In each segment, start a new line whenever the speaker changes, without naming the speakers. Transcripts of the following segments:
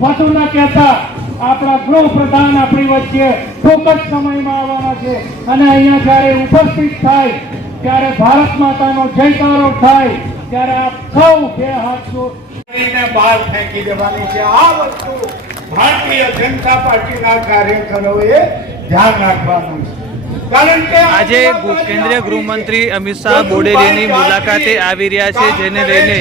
વધુ ન કહેતા આપણા ગૃહપ્રધાન આપણી વચ્ચે ટૂંક જ સમયમાં આવવાના છે. અને અહીંયા જ્યારે ઉપસ્થિત થાય ત્યારે ભારત માતાનો જયકારો થાય ત્યારે આપ સૌ બે હાથો
બહાર ફેંકી દેવાની છે. આ વસ્તુ ભારતીય જનતા પાર્ટીના કાર્યકરોએ ધ્યાન રાખવાનું છે. કારણ કે
આજે કેન્દ્રીય ગૃહમંત્રી અમિત શાહ બોડેલીની મુલાકાતે આવી રહ્યા છે જેને લઈને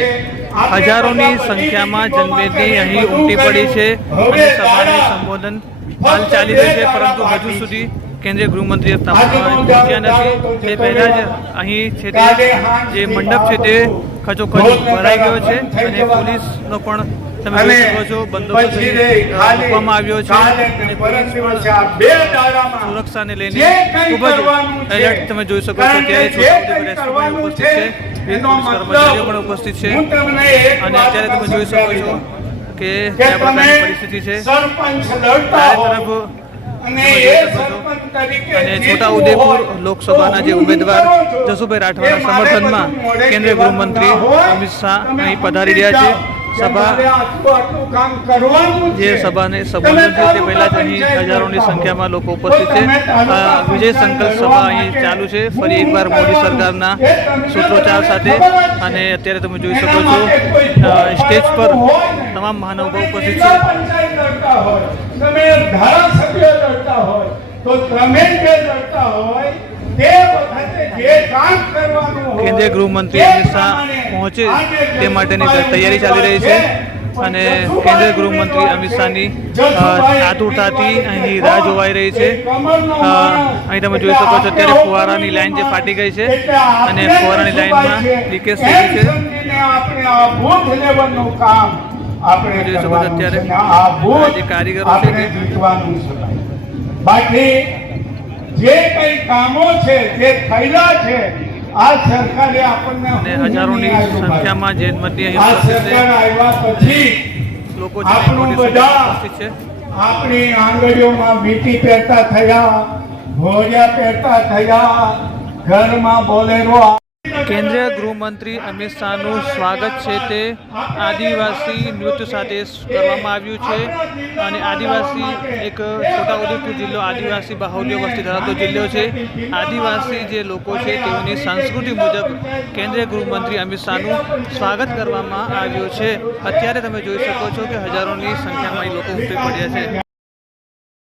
હજારોની સંખ્યામાં જનમેદની અહીં ઉમટી પડી છે અને સભાને સંબોધન હાલ ચાલી રહ્યું છે પરંતુ હજુ સુધી કેન્દ્રીય ગૃહમંત્રી પહોંચ્યા નથી. તે પહેલાં જ અહીં છે તે જે મંડપ છે તે ખચોખચ ભરાઈ ગયો છે અને પોલીસનો પણ તમે જોઈ શકો છો બંદોબસ્ત મૂકવામાં આવ્યો છે અને સુરક્ષાને લઈને ખૂબ જ એલર્ટ તમે જોઈ શકો છો ત્યારે
કરવાનું
ઉપસ્થિત છે.
એનો
પણ ઉપસ્થિત છે અને અત્યારે તમે જોઈ શકો છો કે પરિસ્થિતિ છે તરફ
અને
તમે
એ
જોઈ શકો છો.
સરપંચ તરીકે
અને
જીતવું
છોટાઉદેપુર લોકસભાના જે ઉમેદવાર. જસુભાઈ રાઠવાના સમર્થનમાં કેન્દ્રીય ગૃહમંત્રી અમિત શાહ અહીં પધારી રહ્યા છે સભા જે સભાને સંબોધન છે તે પહેલા જ અહીં હજારોની સંખ્યામાં લોકો ઉપસ્થિત છે. વિજય સંકલ્પ સભા અહીં ચાલુ છે. ફરી એકવાર મોદી સરકારના સૂત્રોચ્ચાર સાથે. અને અત્યારે તમે જોઈ શકો છો સ્ટેજ પર તમામ મહાનુભાવો ઉપસ્થિત છે. કેન્દ્રીય ગૃહમંત્રી અમિત શાહ પહોંચે તે માટેની તૈયારી ચાલી રહી છે અને કેન્દ્રીય ગૃહમંત્રી અમિત શાહની આતુરતાથી અહીં રાહ જોવાઈ રહી છે. અહીં તમે જોઈ શકો છો અત્યારે ફુવારાની લાઈન જે ફાટી ગઈ છે અને ફુવારાની લાઈનમાં. લીકેજ થઈ છે જોઈ શકો છો અત્યારે જે કારીગરો છે.
બાકી જે કઈ કામો છે, જે થયેલા છે
અને હજારોની સંખ્યામાં લોકો છે.
આપણું આંગળીઓમાં વીંટી પહેરતા થયા ભોરિયા પહેરતા થયા ઘરમાં બોલેરો
કેન્દ્રીય ગૃહમંત્રી અમિત શાહનું સ્વાગત છે તે આદિવાસી નૃત્ય સાથે કરવામાં આવ્યું છે. અને આદિવાસી એક છોટાઉદેપુર જિલ્લો, આદિવાસી બાહુલ્ય વસ્તી ધરાવતો જિલ્લો છે. આદિવાસી જે લોકો છે તેઓની સંસ્કૃતિ મુજબ કેન્દ્રીય ગૃહમંત્રી અમિત શાહનું સ્વાગત કરવામાં આવ્યું છે. અત્યારે તમે જોઈ શકો છો કે હજારોની સંખ્યામાં લોકો ઉમટી પડ્યા છે.